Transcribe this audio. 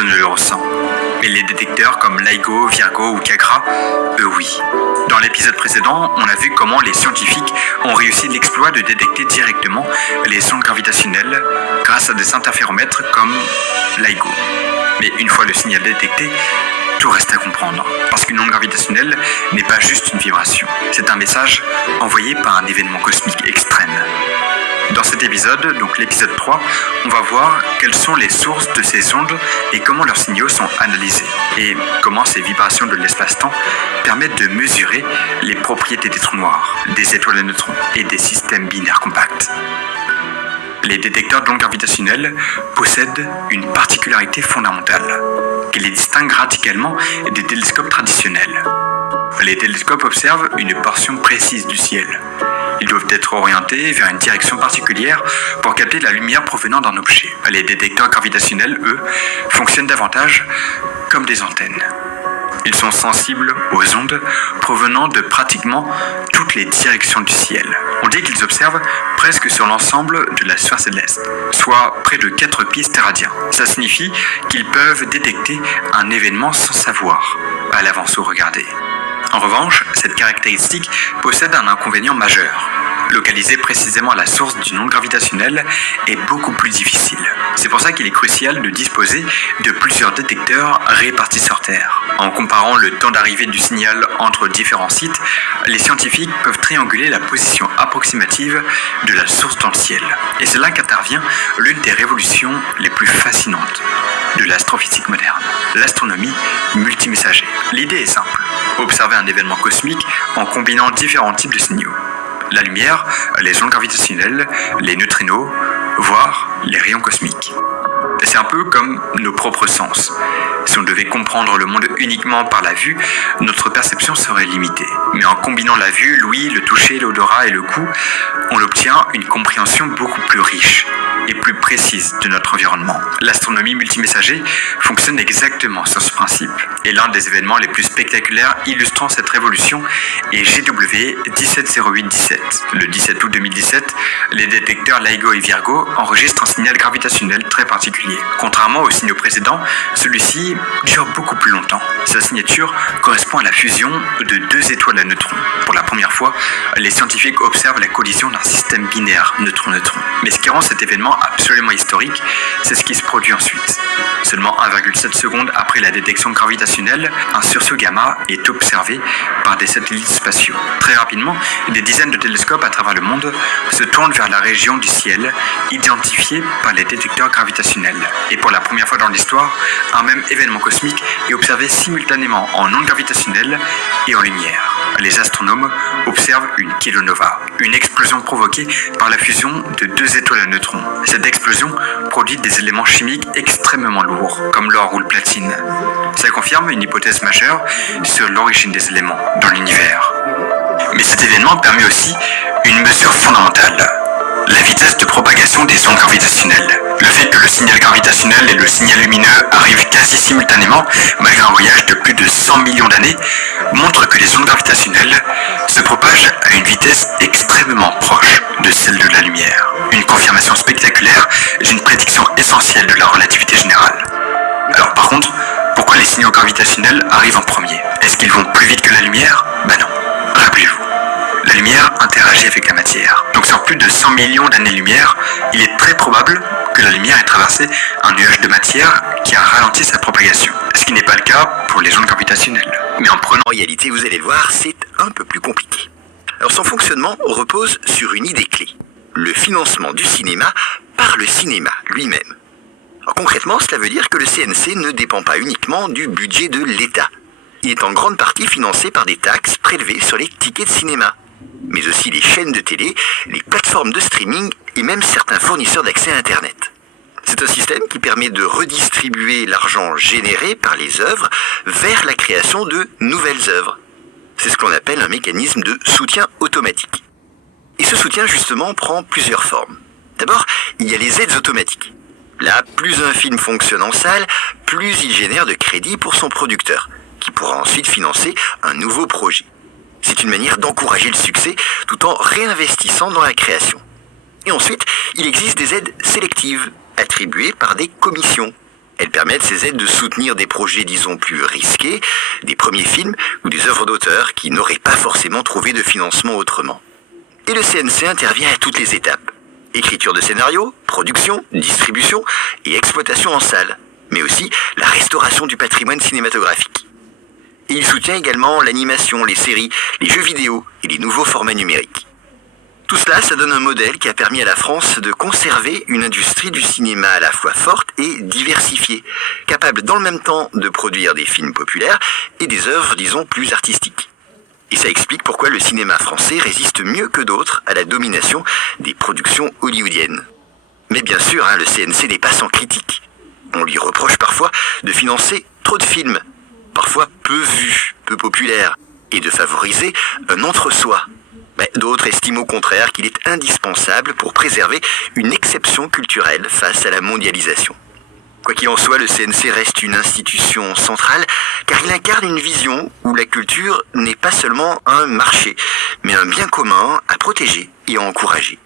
personne ne le ressent. Mais les détecteurs comme LIGO, Virgo ou Kagra, eux oui. Dans l'épisode précédent, on a vu comment les scientifiques ont réussi l'exploit de détecter directement les ondes gravitationnelles grâce à des interféromètres comme LIGO. Mais une fois le signal détecté, tout reste à comprendre. Parce qu'une onde gravitationnelle n'est pas juste une vibration. C'est un message envoyé par un événement cosmique extrême. Dans cet épisode, donc l'épisode 3, on va voir quelles sont les sources de ces ondes et comment leurs signaux sont analysés. Et comment ces vibrations de l'espace-temps permettent de mesurer les propriétés des trous noirs, des étoiles à neutrons et des systèmes binaires compacts. Les détecteurs d'ondes gravitationnelles possèdent une particularité fondamentale, qui les distingue radicalement des télescopes traditionnels. Les télescopes observent une portion précise du ciel. Ils doivent être orientés vers une direction particulière pour capter la lumière provenant d'un objet. Les détecteurs gravitationnels, eux, fonctionnent davantage comme des antennes. Ils sont sensibles aux ondes provenant de pratiquement toutes les directions du ciel. On dit qu'ils observent presque sur l'ensemble de la sphère céleste, soit près de 4 pieds terradiens. Ça signifie qu'ils peuvent détecter un événement sans savoir, à l'avance ou regarder. En revanche, cette caractéristique possède un inconvénient majeur. Localiser précisément la source d'une onde gravitationnelle est beaucoup plus difficile. C'est pour ça qu'il est crucial de disposer de plusieurs détecteurs répartis sur Terre. En comparant le temps d'arrivée du signal entre différents sites, les scientifiques peuvent trianguler la position approximative de la source dans le ciel. Et c'est là qu'intervient l'une des révolutions les plus fascinantes de l'astrophysique moderne, l'astronomie multimessager. L'idée est simple, observer un événement cosmique en combinant différents types de signaux. La lumière, les ondes gravitationnelles, les neutrinos, voire les rayons cosmiques. C'est un peu comme nos propres sens. Si on devait comprendre le monde uniquement par la vue, notre perception serait limitée. Mais en combinant la vue, l'ouïe, le toucher, l'odorat et le goût, on obtient une compréhension beaucoup plus riche et plus précise de notre environnement. L'astronomie multimessager fonctionne exactement sur ce principe. Et l'un des événements les plus spectaculaires illustrant cette révolution est GW 170817. Le 17 août 2017, les détecteurs LIGO et Virgo enregistrent un signal gravitationnel très particulier. Contrairement aux signaux précédents, celui-ci dure beaucoup plus longtemps. Sa signature correspond à la fusion de 2 étoiles à neutrons. Pour la première fois, les scientifiques observent la collision d'un système binaire neutron-neutron. Mais ce qui rend cet événement absolument historique, c'est ce qui se produit ensuite. Seulement 1,7 secondes après la détection gravitationnelle, un sursaut gamma est observé par des satellites spatiaux. Très rapidement, des dizaines de télescopes à travers le monde se tournent vers la région du ciel identifiée par les détecteurs gravitationnels. Et pour la première fois dans l'histoire, un même événement cosmique est observé simultanément en ondes gravitationnelles et en lumière. Les astronomes observent une kilonova, une explosion provoquée par la fusion de 2 étoiles à neutrons. Cette explosion produit des éléments chimiques extrêmement lourds, comme l'or ou le platine. Ça confirme une hypothèse majeure sur l'origine des éléments dans l'univers. Mais cet événement permet aussi une mesure fondamentale, la vitesse de propagation des ondes gravitationnelles. Le fait que le signal gravitationnel et le signal lumineux arrivent quasi simultanément, malgré un voyage de plus de 100 millions d'années, montre que les ondes gravitationnelles se propagent à une vitesse extrêmement proche de celle de la lumière. Une confirmation spectaculaire d'une prédiction essentielle de la relativité générale. Alors par contre, pourquoi les signaux gravitationnels arrivent en premier? Est-ce qu'ils vont plus vite que la lumière? Non. Rappelez-vous. La lumière interagit avec la matière. Donc sur plus de 100 millions d'années-lumière, il est très probable que la lumière ait traversé un nuage de matière qui a ralenti sa propagation. Ce qui n'est pas le cas pour les ondes gravitationnelles. Mais en réalité, vous allez le voir, c'est un peu plus compliqué. Alors son fonctionnement repose sur une idée clé. Le financement du cinéma par le cinéma lui-même. Alors concrètement, cela veut dire que le CNC ne dépend pas uniquement du budget de l'État. Il est en grande partie financé par des taxes prélevées sur les tickets de cinéma, mais aussi les chaînes de télé, les plateformes de streaming et même certains fournisseurs d'accès à Internet. C'est un système qui permet de redistribuer l'argent généré par les œuvres vers la création de nouvelles œuvres. C'est ce qu'on appelle un mécanisme de soutien automatique. Et ce soutien, justement, prend plusieurs formes. D'abord, il y a les aides automatiques. Là, plus un film fonctionne en salle, plus il génère de crédits pour son producteur, qui pourra ensuite financer un nouveau projet. C'est une manière d'encourager le succès tout en réinvestissant dans la création. Et ensuite, il existe des aides sélectives, attribuées par des commissions. Elles permettent, ces aides, de soutenir des projets, disons, plus risqués, des premiers films ou des œuvres d'auteurs qui n'auraient pas forcément trouvé de financement autrement. Et le CNC intervient à toutes les étapes. Écriture de scénario, production, distribution et exploitation en salle, mais aussi la restauration du patrimoine cinématographique. Et il soutient également l'animation, les séries, les jeux vidéo et les nouveaux formats numériques. Tout cela, ça donne un modèle qui a permis à la France de conserver une industrie du cinéma à la fois forte et diversifiée, capable dans le même temps de produire des films populaires et des œuvres, disons, plus artistiques. Et ça explique pourquoi le cinéma français résiste mieux que d'autres à la domination des productions hollywoodiennes. Mais bien sûr, le CNC n'est pas sans critique. On lui reproche parfois de financer trop de films, parfois peu vus, peu populaires, et de favoriser un entre-soi. D'autres estiment au contraire qu'il est indispensable pour préserver une exception culturelle face à la mondialisation. Quoi qu'il en soit, le CNC reste une institution centrale car il incarne une vision où la culture n'est pas seulement un marché, mais un bien commun à protéger et à encourager.